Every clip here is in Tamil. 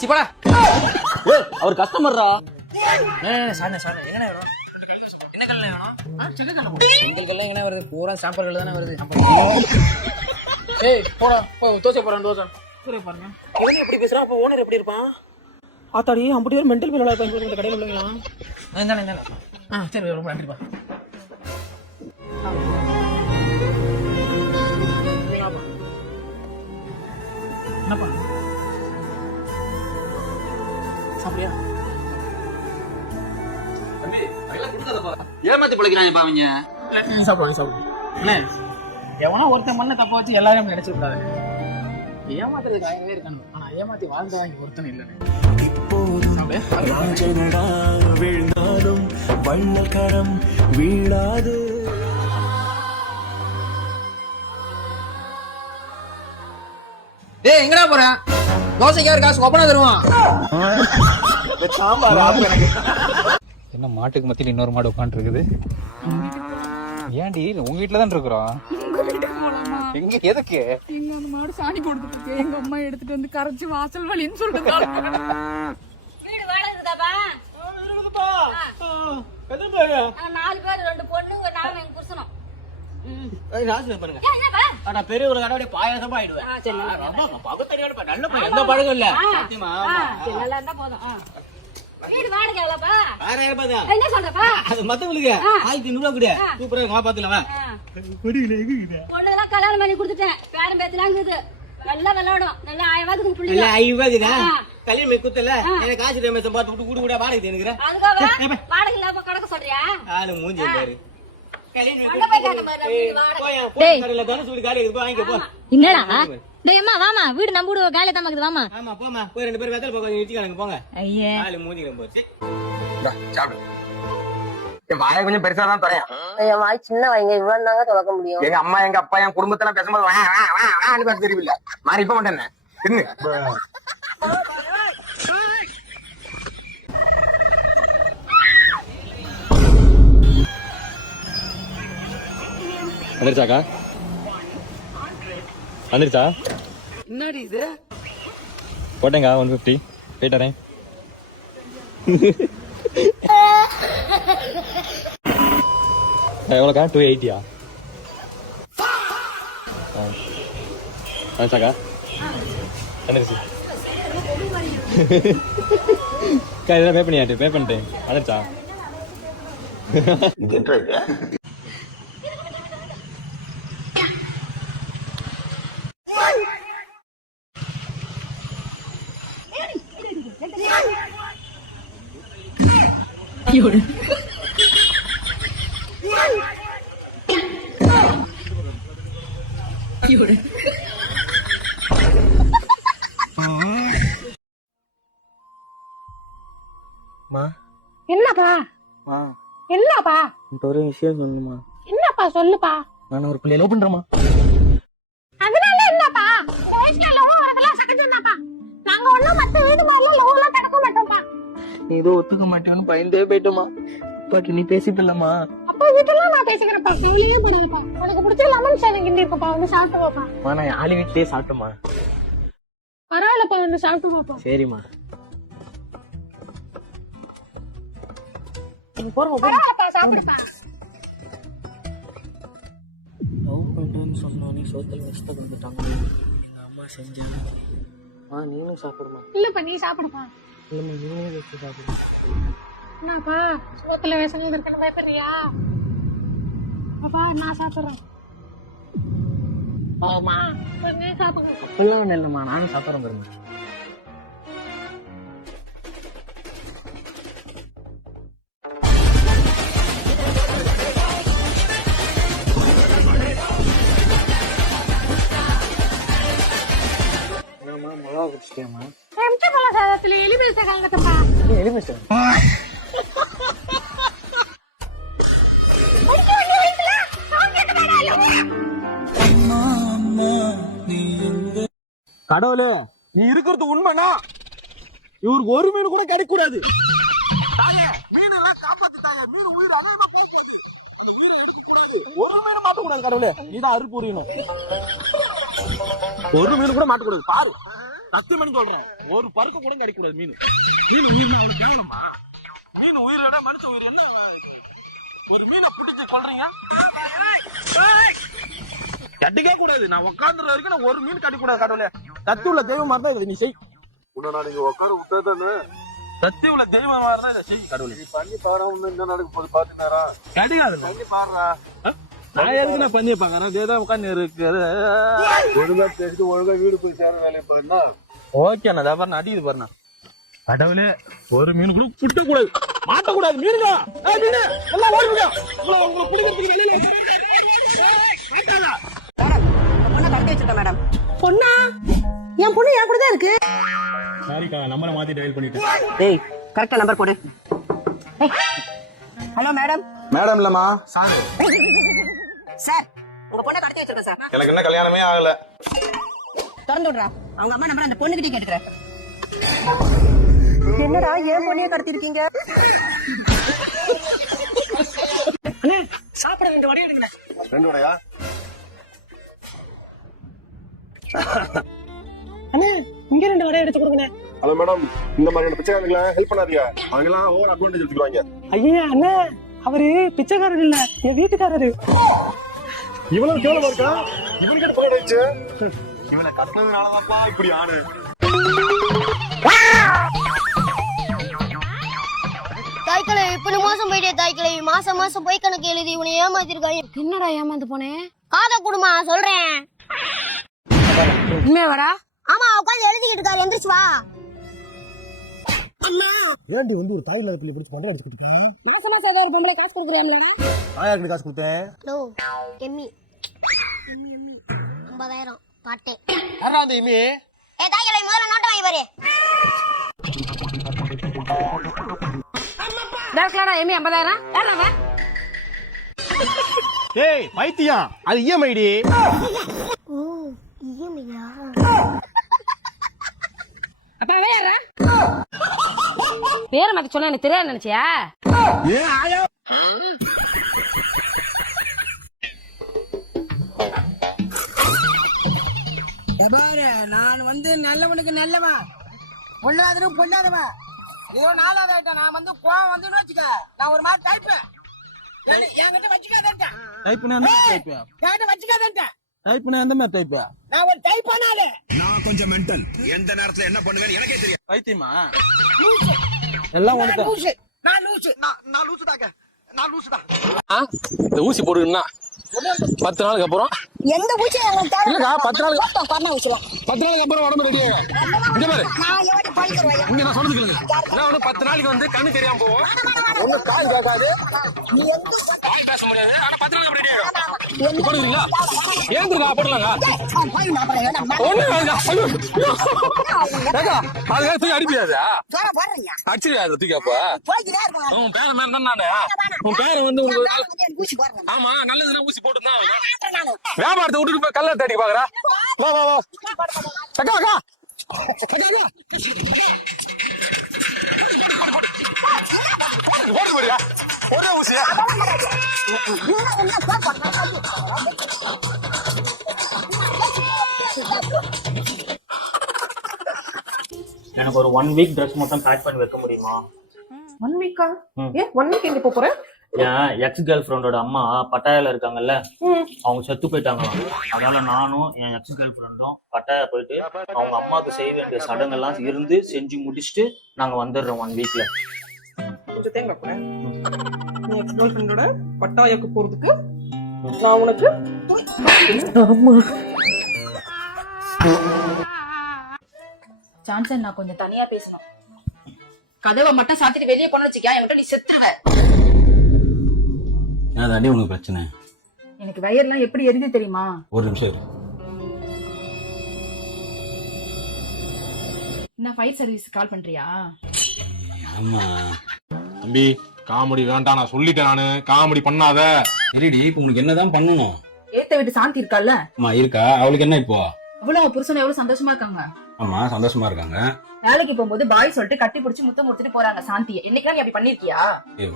சிப்படா அவர் கஸ்டமர்ரா. சாண்ணே எங்கண்ணே வேணும்? என்ன கல்ல வேணும்? செங்கல் கல்ல எங்கண்ணே வருது? பூரா சாம்பல் கல்ல தானே வருது. போடா தோசை போறான் தோசை பாருங்க. இவனே எப்படி பேசுறான்? அப்ப ஓனர் எப்படி இருப்பான்? ஆத்தாடி அம்படி பேர் மென்டல் பில் இருப்பாங்க இந்த கடையில் உள்ளவங்களா? சரி ரொம்ப நன்றிப்பா. என்னப்பா சாப்பிடியா? ஏமாத்தி பிழைக்கிறாங்க அவங்க. சாப்பிடுவாங்க. எவனா ஒருத்தன் மண்ண தப்ப வச்சு எல்லாரும் நினைச்சிருக்காது. ஏமாத்துறதுக்கு ஆயிரவே இருக்கானு. ஆனா ஏமாத்தி வாழ்ந்தா இங்க ஒருத்தன் இல்லைன்னு. வீழ்ந்தாலும் வண்ணக்கரம் வீழாது. எங்கடா போறேன்? தோசைக்கு யாரு காசு ஒப்பனா தருவான்? என்ன மாட்டுக்கு மத்தியில் இன்னொரு மாடு உட்காந்து இருக்குது? ஏன்டி உங்க வீட்டுல தான் இருக்கிறோம்? எங்க எதுக்கு? எங்க அந்த மாடு சாணி கொடுத்துட்டு எங்க அம்மா எடுத்துட்டு வந்து கரைச்சு வாசல் வலின்னு சொல்லிட்டு வீடு வாடகை இருக்குதாப்பா? நாலு பேர், 2 பொண்ணுங்க, நானும் எங்க புருஷனும். பெரிய ஒரு கடை பாயாசமா ஆயிடுவேன். நல்ல பையன், எந்த பழகம் இல்ல. நல்லா இருந்தா போதும். வீடு வாடகை எவ்வளவுப்பா? 6000 ரூபாய் தான். என்ன சொல்றப்பா? அது மத்தவங்களுக்கு 1500 ரூபாய் கூட சூப்பரா காப்பாத்தலாம். பொண்ணுலாம் கல்யாணம் பண்ணி கொடுத்துட்டேன். பேரம் பேத்தலாம் இருக்குது. நல்லா விளையாடும். நல்லா 1000 ரூபாய்க்கு பிடிக்கும். 5000 ரூபாய்க்குதா கல்யாணம் போய் குத்தல. எனக்கு காசு ரமேசம் பார்த்து விட்டு கூட கூட வாடகை எனக்கு. அதுக்காக வாடகை இல்லாம கணக்கு சொல்றியா? ஆளு மூஞ்சி பாரு. என்னடா அம்மா வாமா வீடு நம்ம வீடு காலையில தான் இருக்குது. வாமா ஆமா போமா போய் 2 பேர் வெத்தல போங்க நிறுத்திக்கானுங்க போங்க. ஐயே ஆளு மூஞ்சில போச்சு. சாப்பிடு. என் வாயை கொஞ்சம் பெருசா தான் தரையா. என் வாய் சின்ன வாய்ங்க இவ்வளவு தாங்க துறக்க முடியும். எங்க அம்மா எங்க அப்பா என் குடும்பத்தெல்லாம் பேசும்போது தெரியல மாறி இப்ப மாட்டேன் தின்னு. வந்துருச்சாக்கா? வந்துருச்சா? என்னடி இது? போட்டேங்க 150 போயிட்டாரேன். எவ்வளோக்கா? 280. வந்துச்சாக்கா? வந்துருச்சு. இதெல்லாம் பே பண்ணிட்டேன். வந்துருச்சா? என்னப்பா? என்னப்பா? ஒரு விஷயம் சொல்லணுமா? என்னப்பா சொல்லுப்பா. நான் ஒரு பிள்ளைய லவ் பண்றேமா. அதனால என்னப்பா? இந்த வயசுல லவ் வரதெல்லாம் சகஜம்தாப்பா. நாங்க ஒண்ணும் மத்த வீடு மாதிரிலாம் லவ் எல்லாம் தடுக்க மாட்டோம்ப்பா. நீ ஏதோ ஒத்துக்க மாட்டேன்னு பயந்தே போயிட்டோமா. பாட்டு நீ பேசிப்பில்லமா? அப்பா வீட்டுல நான் பேசிக்கிறேன்ப்பா. கவலையே படாதப்பா. உனக்கு பிடிச்ச லெமன் சாதம் கிண்டி இருக்கப்பா. வந்து சாப்பிட்டு போப்பா. நான் ஆளு வீட்லயே சாப்பிட்டோமா. பரவாயில்லப்பா. வந்து சாப்பிட்டு போப்பா. சரிம்மா. பரவாயில்லப்பா. சாப்பிடுப்பா. லவ் பண்றேன்னு சொன்னோன்னே சோத்துல வசத்துக்கு வந்துட்டாங்க. எங்க அம்மா செஞ்சாங்க. நீனும் சாப்பிடுமா? இல்லப்பா நீ சாப்பிடுப்பா. இல்லம்மா நீனே வச்சு சாப்பிடு. என்னப்பா சோத்துல விஷங்கள் இருக்குன்னு பயப்படுறியா? அப்பா நான் சாப்பிடுறேன். போமா நீ சாப்பிடு. அப்பெல்லாம் ஒண்ணு இல்லம்மா, நானும் சாப்பிடுறேன் பாருங்க. மிளகா குடிச்சிட்டியாமா? பழ சாதத்துல எலிபேச கலந்துட்டப்பா. எலிபேச கடவுளே, நீ இருக்கிறது உண்மைனா இவருக்கு ஒரு மீன் கூட கிடைக்க கூடாது. மீன் எல்லாம் காப்பாத்து தாயே. மீன் உயிர் அலையமா போகுது. அந்த உயிரை எடுக்க கூடாது. ஒரு மீன் மாட்ட கூடாது. கடவுளே நீதான் அறுப்பு புரியணும். ஒரு மீன் கூட மாட்ட கூடாது. பாரு சத்தியமனு சொல்றோம், ஒரு பருக்கு கூட கிடைக்க கூடாது மீன். மீன் உயிர்னா அவனுக்கு வேணுமா? மீன் உயிரோட மனுஷ உயிர் என்ன? ஒரு மீனை பிடிச்சு சொல்றீங்க? கட்டிக்க கூடாது. நான் உட்காந்துற வரைக்கும் நான் ஒரு மீன் கட்டிக்க கூடாது. கடவுளே, சத்தி உள்ள தெய்வம் மாதிரி தான் இதை நீ செய். உன்னை நீங்க உட்கார விட்டா தானே சத்தி உள்ள தெய்வம் மாதிரி தான் இதை செய். கடவுளே, நீ பண்ணி பாரு. என்ன நடக்க போது பாத்துனாரா? கிடையாது. பண்ணி பாருடா. நான் எதுக்கு நான் பண்ணி பாக்குறேன்? இதேதான் உட்காந்து இருக்கு. ஒழுங்கா பேசிட்டு ஒழுங்கா வீடு போய் சேர வேலையை பாருன்னா. ஓகே அண்ணா, பாருண்ணா அடிக்குது பாருண்ணா. கடவுளே, ஒரு மீன் கூட புட்ட கூடாது, மாட்டக்கூடாது. மீனுங்க மீன் எல்லாம் ஓடுங்க. உங்களை பிடிக்கிறதுக்கு வெளியில மேடம் பொண்ணா? என் பொண்ணு என் கூட தான் இருக்கு. சாரிக்கா, நம்பரை மாத்தி டயல் பண்ணிட்டேன். ஏய் கரெக்டா நம்பர் போடு. Hello madam. மேடம் இல்லம்மா, சார் உங்க பொண்ணை கடத்தி வச்சிருக்கேன் சார். எனக்கு என்ன கல்யாணமே ஆகல. திறந்து விடுறா. அவங்க அம்மா நம்பர் அந்த பொண்ணுகிட்டே கேட்டுக்கிறேன். என்னடா ஏன் பொண்ணைய கடத்தி இருக்கீங்க? சாப்பிட 2 வடை எடுங்க. 2 வடையா? அண்ணே, இங்க 2 வடை எடுத்து கொடுங்க. ஹலோ மேடம், இந்த மாதிரியான பிச்சைக்காரங்களை ஹெல்ப் பண்ணாதீங்க. அவங்க எல்லாம் ஓவர் அட்வான்டேஜ் எடுத்துக்குவாங்க. ஐயா அண்ணே, அவரு பிச்சைக்காரர் இல்ல, என் வீட்டுக்காரரு. இவ்வளவு கேவலமா இருக்கா? இவன் கிட்ட போயிடுச்சு. இவனை கட்டினதுனாலதான்ப்பா இப்படி ஆடு. தாய்க்கிழவி இப்படி மோசம் போயிட்டே. தாய்க்கிழவி மாசம் மாசம் போய் கணக்கு எழுதி உன்னை ஏமாத்திருக்காங்க. என்னடா ஏமாந்து போனேன்? காதை குடுமா சொல்றேன். உண்மையா வரா? ஆமா, உட்காந்து எழுதிக்கிட்டு இருக்காரு. எந்திரிச்சு வா. ஏண்டி வந்து ஒரு தாய் இல்லாத பிள்ளை பிடிச்சி பந்தம் அடிச்சுக்கிட்டேன்? மாசம் மாசம் ஏதோ ஒரு பொம்பளை காசு கொடுக்குறாங்களே. யாருக்கு காசு கொடுத்தேன்? ஹலோ எம்மி 50,000 பாட்டு. யாரா அந்த இமி? ஏ தாய்க்கிழவி, முதல்ல நோட்டை வாங்கி பாரு. டாக்டரா எம்மி 50,000 யாரா? ஏய் பைத்தியம், அது இஎம்ஐடி. ஓ இஎம்ஐயா? அப்ப வேற பேரை மாத்தி சொன்னா எனக்கு தெரியாது நினைச்சியா? ஏ ஆயா, நான் வந்து நல்லவனுக்கு நல்லவா, பொண்ணாதனும் பொண்ணாதவா. ஏதோ 4வது ஆயிட்டா. நான் வந்து கோவம் வந்து வச்சுக்க, நான் ஒரு மாதிரி டைப்பேன். என்கிட்ட வச்சுக்காதேன்ட்டேன். டைப்னா அந்த மாதிரி டைப்பா? என்கிட்ட வச்சுக்காதேன்ட்டேன். டைப்னா அந்த மாதிரி டைப்பா? நான் ஒரு டைப்பானாலே. நான் கொஞ்சம் மென்டல். எந்த நேரத்துல என்ன பண்ணுவேன்னு எனக்கே தெரியும். பைத்தியமா? எல்லாம் ஒண்ணு தான். லூசு, நான் லூசு. நான் லூசுடாங்க. நான் லூசுடா. இந்த ஊசி போடுன்னா 10 நாளுக்கு அப்புறம் எந்த பூச்சி உங்களுக்கு தேவை? இல்லக்கா, 10 நாளுக்கு பண்ண ஊசில 10 நாளுக்கு அப்புறம் உடம்பு ரெடி ஆகும். இங்க பாரு, நான் எவடி படிக்கிறேன். இங்க நான் சொல்றது கேளுங்க. நான் வந்து 10 நாளைக்கு வந்து கண்ணு தெரியாம போவோம். ஒண்ணு கால் கேட்காது, நீ எங்க வாய் பேச முடியாது. ஆனா 10 நாளுக்கு ரெடி ஆகும். போடுவீங்களா? ஏந்துக்கா, போடலாங்க. ஒண்ணு வேண்டாம். ஐயோ, ஏக்கா, அதுக்காக தூக்கி அடிப்பியாதா? அடிச்சிருக்காது தூக்கி. அப்ப உன் பேர மாதிரி தான் நானு. உன் பேரை வந்து ஆமா நல்லதுன்னா ஊசி போட்டுதான் வியாபாரத்தை விட்டுட்டு போய் கல்ல தேடி பாக்குறா. வா வா வா அக்கா அக்கா ஒரே ஊசியா? எனக்கு ஒரு 1 வீக் ட்ரெஸ் மட்டும் பேக் பண்ணி வைக்க முடியுமா? 1 வீக்கா? ஏன் 1 வீக் எங்க போற? என் எக்ஸ் கேர்ள் ஃப்ரெண்டோட அம்மா பட்டாயால இருக்காங்கல்ல, அவங்க செத்து போயிட்டாங்களாம். அதனால நானும் என் எக்ஸ் கேர்ள் ஃப்ரெண்டும் பட்டாயா போயிட்டு அவங்க அம்மாவுக்கு செய்ய வேண்டிய சடங்கெல்லாம் இருந்து செஞ்சு முடிச்சுட்டு நாங்க வந்துடுறோம் 1 வீக்ல. கொஞ்சம் தேங்காய் கூட. நீ எக்ஸ் கேர்ள் ஃப்ரெண்டோட பட்டாயாக்கு போறதுக்கு நான் உனக்கு ஜான்சன், நான் கொஞ்சம் தனியா பேசணும். கதவை மட்டும் சாத்திட்டு வெளியே போன வச்சுக்கா, என்கிட்ட நீ செத்துருவ. அதாண்டி உனக்கு பிரச்சனை? எனக்கு வயிறுலாம் எப்படி எரியுது தெரியுமா? ஒரு நிமிஷம் இரு. என்ன ஃபயர் சர்வீஸ் கால் பண்றியா? ஆமா தம்பி, காமெடி வேண்டாம், நான் சொல்லிட்டேன். நானு காமெடி பண்ணாத. சரிடி, இப்ப உனக்கு என்னதான் பண்ணணும்? ஏத்த வீட்டு சாந்தி இருக்கால, ஆமா இருக்கா. அவளுக்கு என்ன இப்போ? அவ்வளவு புருஷன் எவ்வளவு சந்தோஷமா இருக்காங்க. ஆமா சந்தோஷமா இருக்காங்க. வேலைக்கு போகும்போது பாய் சொல்லிட்டு கட்டி பிடிச்சி முத்தம் முடிச்சுட்டு போறாங்க சாந்தியை. இன்னைக்கு நீ அப்படி பண்ணிருக்கியா?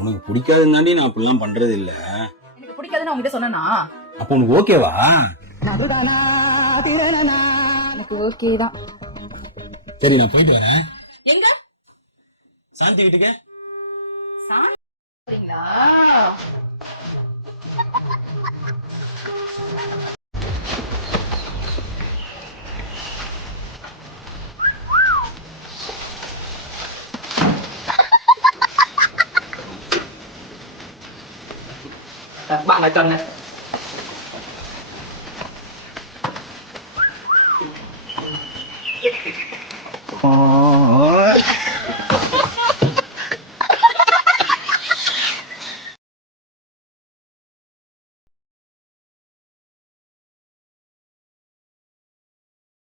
உனக்கு பிடிக்காதுன்னு நான் அப்படிலாம் பண்றது இல்ல. எனக்கு பிடிக்காதுன்னு உங்ககிட்ட சொன்னா அப்ப உனக்கு ஓகேவா? எனக்கு ஓகே தான். சரி நான் போயிட்டு வரேன். எங்க சாந்தி வீட்டுக்கு போறீங்களா? Bạn này cần này.